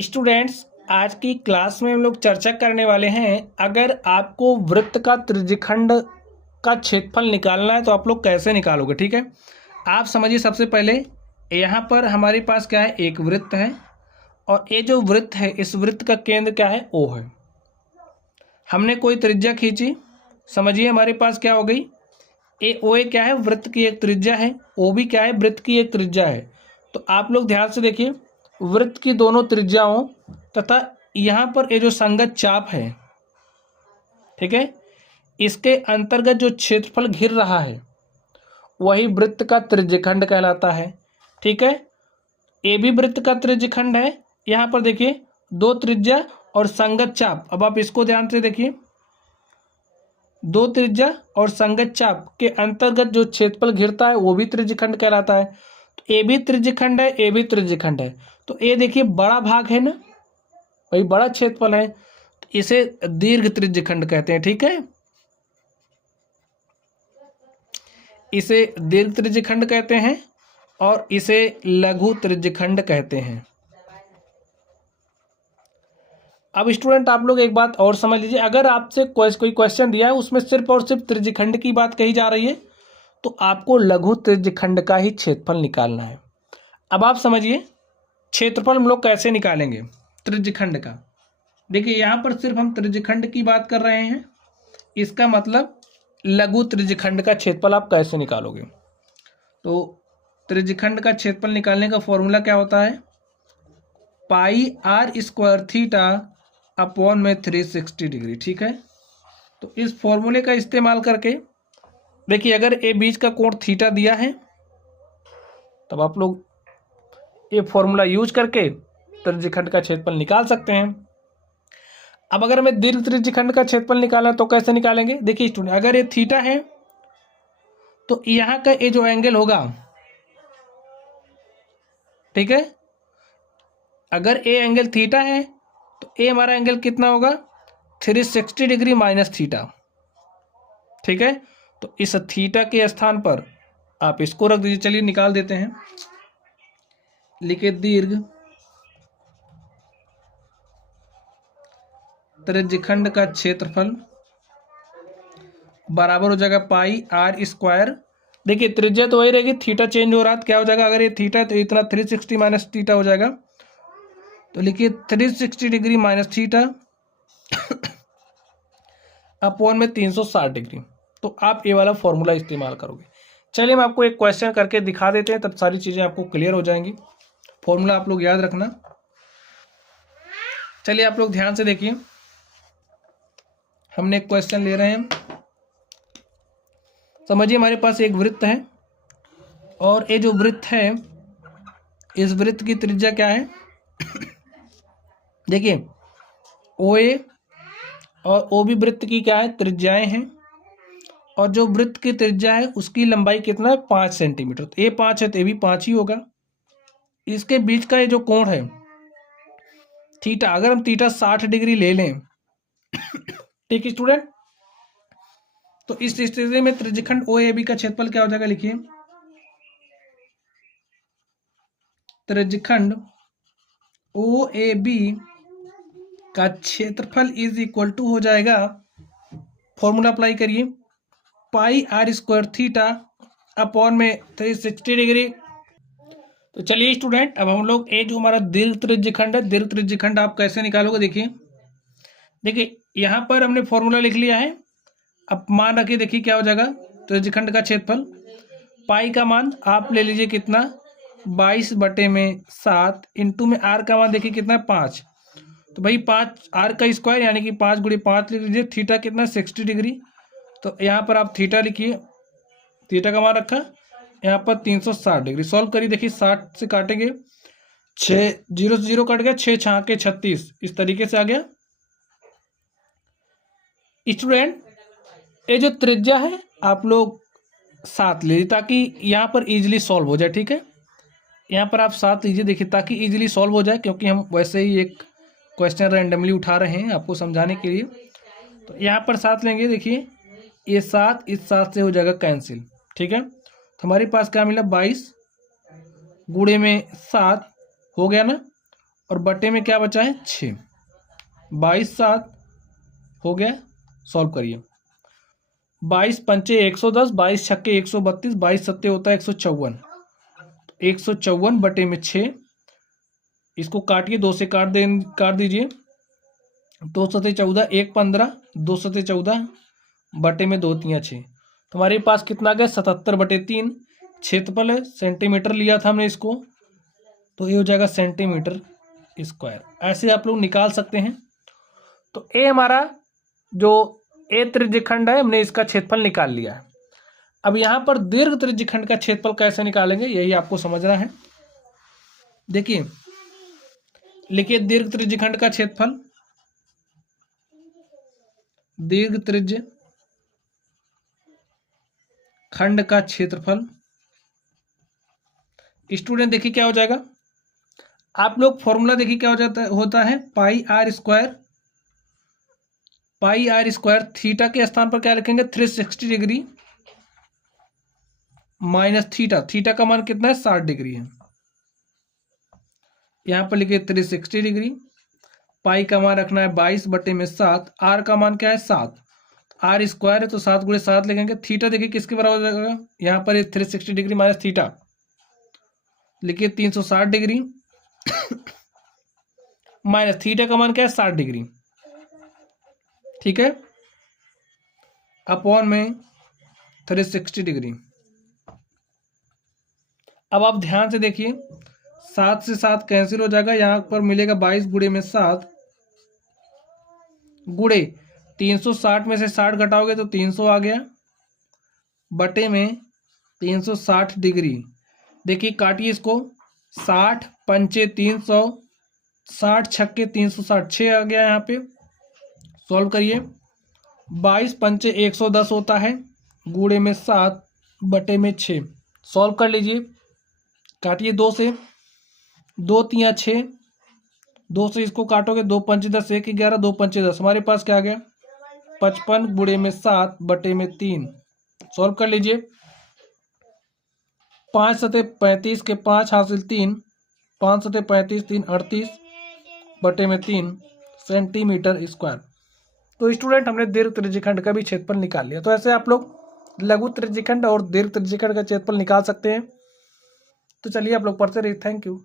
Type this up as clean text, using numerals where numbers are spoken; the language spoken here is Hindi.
स्टूडेंट्स, आज की क्लास में हम लोग चर्चा करने वाले हैं। अगर आपको वृत्त का त्रिज्यखंड का क्षेत्रफल निकालना है तो आप लोग कैसे निकालोगे। ठीक है, आप समझिए। सबसे पहले यहाँ पर हमारे पास क्या है, एक वृत्त है और ये जो वृत्त है इस वृत्त का केंद्र क्या है, ओ है। हमने कोई त्रिज्या खींची, समझिए हमारे पास क्या हो गई, ए ओ ए क्या है, वृत्त की एक त्रिज्या है, ओ भी क्या है, वृत्त की एक त्रिज्या है। तो आप लोग ध्यान से देखिए, वृत्त की दोनों त्रिज्याओं तथा यहाँ पर ये जो संगत चाप है, ठीक है, इसके अंतर्गत जो क्षेत्रफल घिर रहा है वही वृत्त का त्रिज्यखंड कहलाता है। ठीक है, ए भी वृत्त का त्रिज्यखंड है। यहाँ पर देखिए दो त्रिज्या और संगत चाप। अब आप इसको ध्यान से देखिए, दो त्रिज्या और संगत चाप के अंतर्गत जो क्षेत्रफल घिरता है वो भी त्रिज्यखंड कहलाता है। तो ए भी त्रिज्यखंड है, ए भी त्रिज्यखंड है। तो ए देखिए बड़ा भाग है ना, वही बड़ा क्षेत्रफल है, तो इसे दीर्घ त्रिज्यखंड कहते हैं। ठीक है, इसे दीर्घ त्रिज्यखंड कहते हैं और इसे लघु त्रिज्यखंड कहते हैं। अब स्टूडेंट आप लोग एक बात और समझ लीजिए, अगर आपसे कोई क्वेश्चन दिया है उसमें सिर्फ और सिर्फ त्रिज्यखंड की बात कही जा रही है तो आपको लघु त्रिज्यखंड का ही क्षेत्रफल निकालना है। अब आप समझिए क्षेत्रफल हम लोग कैसे निकालेंगे त्रिज्यखंड का। देखिए यहाँ पर सिर्फ हम त्रिज्यखंड की बात कर रहे हैं, इसका मतलब लघु त्रिज्यखंड का क्षेत्रफल आप कैसे निकालोगे। तो त्रिज्यखंड का क्षेत्रफल निकालने का फॉर्मूला क्या होता है, pi R square theta upon में 360 डिग्री। ठीक है, तो इस फॉर्मूले का इस्तेमाल करके देखिए, अगर ए बीच का कोण थीटा दिया है तब आप लोग ये फॉर्मूला यूज करके त्रिज्यखंड का क्षेत्रफल निकाल सकते हैं। अब अगर हमें दीर्घ त्रिज्यखंड का क्षेत्रफल निकालना तो कैसे निकालेंगे। देखिए स्टूडेंट, अगर ये थीटा है तो यहाँ का ये जो एंगल होगा, ठीक है, अगर ए एंगल थीटा है तो ए हमारा एंगल कितना होगा, 360 डिग्री माइनस थीटा। ठीक है, तो इस थीटा के स्थान पर आप इसको रख दीजिए। चलिए निकाल देते हैं, लिखिए दीर्घ त्रिज्यखंड का क्षेत्रफल बराबर हो जाएगा पाई आर स्क्वायर। देखिए त्रिज्या तो वही रहेगी, थीटा चेंज हो रहा है, क्या हो जाएगा, अगर ये थीटा है तो इतना 360 माइनस थीटा हो जाएगा। तो लिखिए 360 डिग्री माइनस थीटा अपॉन में 360 डिग्री। तो आप ये वाला फॉर्मूला इस्तेमाल करोगे। चलिए हम आपको एक क्वेश्चन करके दिखा देते हैं, तब सारी चीज़ें आपको क्लियर हो जाएंगी। फॉर्मूला आप लोग याद रखना। चलिए आप लोग ध्यान से देखिए, हमने एक क्वेश्चन ले रहे हैं। समझिए हमारे पास एक वृत्त है और ये जो वृत्त है इस वृत्त की त्रिज्या क्या है, देखिए ओ ए और ओ बी वृत्त की क्या है, त्रिज्याएं हैं। और जो वृत्त की त्रिज्या है उसकी लंबाई कितना है, 5 सेंटीमीटर। तो ये 5 है तो ये भी 5 ही होगा। इसके बीच का ये जो कोण है थीटा, अगर हम थीटा 60 डिग्री ले लें ठीक है स्टूडेंट, तो इस स्थिति में त्रिज्यखंड ओ ए बी का क्षेत्रफल क्या हो जाएगा, लिखिए त्रिज्यखंड ओ ए बी का क्षेत्रफल इज इक्वल टू हो जाएगा, फॉर्मूला अप्लाई करिए, पाई आर स्क्वायर थीटा अपॉन में 360 डिग्री। तो चलिए स्टूडेंट, अब हम लोग ये जो हमारा दीर्घ त्रिज्यखंड है, दीर्घ त्रिज्यखंड आप कैसे निकालोगे। देखिए यहाँ पर हमने फॉर्मूला लिख लिया है। अब मान रखिए, देखिए क्या हो जाएगा, त्रिज्यखंड का क्षेत्रफल पाई का मान आप ले लीजिए कितना, 22/7 इंटू में आर का मान देखिए कितना है, 5। तो भाई 5 आर का स्क्वायर यानी कि 5 × 5 लिख लीजिए। थीटा कितना, 60 डिग्री। तो यहाँ पर आप थीटा लिखिए, थीटा का मान रखा यहाँ पर 360 डिग्री। सॉल्व करिए, देखिए 60 से काटेंगे 6, 0 से 0 कट गया, 6 × 6 = 36, इस तरीके से आ गया। स्टूडेंट ये जो त्रिज्या है आप लोग 7 लीजिए ताकि यहाँ पर इजीली सॉल्व हो जाए। ठीक है, यहाँ पर आप 7 लीजिए, देखिए ताकि इजीली सॉल्व हो जाए, क्योंकि हम वैसे ही एक क्वेश्चन रैंडमली उठा रहे हैं आपको समझाने के लिए। तो यहाँ पर 7 लेंगे, देखिए ये 7 इस 7 से हो जाएगा कैंसिल। ठीक है, तो हमारे पास क्या मिला, 22 × 7 हो गया ना। और बटे में क्या बचा है 6, 22 7 हो गया। सॉल्व करिए। 22 पंचे 110, 22 छक्के 132, 22 सत्ते होता है 154, 154 बटे में 6। इसको काटिए, 2 से काट दीजिए। 2 सत्ते 14, 1 15, 2 सत्ते 14 बटे में 2 3 6। तुम्हारे पास कितना गया 77 बटे 3। क्षेत्रफल है, सेंटीमीटर लिया था हमने इसको, तो ये हो जाएगा सेंटीमीटर स्क्वायर। ऐसे आप लोग निकाल सकते हैं। तो ए हमारा जो ए त्रिज्यखंड है, हमने इसका क्षेत्रफल निकाल लिया है। अब यहाँ पर दीर्घ त्रिज्यखंड का क्षेत्रफल कैसे निकालेंगे, यही आपको समझना है। देखिए, लिखिए दीर्घ त्रिज्यखंड का क्षेत्रफल। दीर्घ त्रिज्य खंड का क्षेत्रफल। स्टूडेंट देखिए क्या हो जाएगा, आप लोग फॉर्मूला देखिए क्या होता है pi R square. Pi R square theta के स्थान पर क्या लिखेंगे 360 डिग्री माइनस थीटा। थीटा का मान कितना है 60 डिग्री है। यहां पर लिखिए 360 डिग्री। पाई का मान रखना है 22 बटे में 7। आर का मान क्या है 7। आर स्क्वायर है तो 7 गुणे 7 लिखेंगे। थीटा देखिए किसके बराबर हो जाएगा, यहाँ पर 360 डिग्री माइनस थीटा, लिखिए 360 डिग्री माइनस थीटा का मान क्या है 60 डिग्री, ठीक है, अपॉन में 360 डिग्री। अब आप ध्यान से देखिए, 7 से 7 कैंसिल हो जाएगा। यहाँ पर मिलेगा 22 गुणे में 7 गुणे 360 में से 60 घटाओगे तो 300 आ गया, बटे में 360 डिग्री। देखिए काटिए इसको, 60 पंचे 300, 60 छक्के 360, 6 आ गया यहाँ पे। सॉल्व करिए। 22 पंचे 110 होता है, गुणे में 7 बटे में 6। सॉल्व कर लीजिए। काटिए 2 से, 2 3 6, 2 से इसको काटोगे, 2 पंचे 10, 1 11, 2 पंचे 10, हमारे पास क्या आ गया 55 गुणे में 7 बटे में 3। सॉल्व कर लीजिए। 5 सते 35 के 5 हासिल 3, 5 सते 35 3 38 बटे में 3 सेंटीमीटर स्क्वायर। तो स्टूडेंट हमने दीर्घ त्रिज्यखंड का भी क्षेत्रफल निकाल लिया। तो ऐसे आप लोग लघु त्रिज्यखंड और दीर्घ त्रिज्यखंड का क्षेत्रफल निकाल सकते हैं। तो चलिए आप लोग पढ़ते रहिए। Thank you.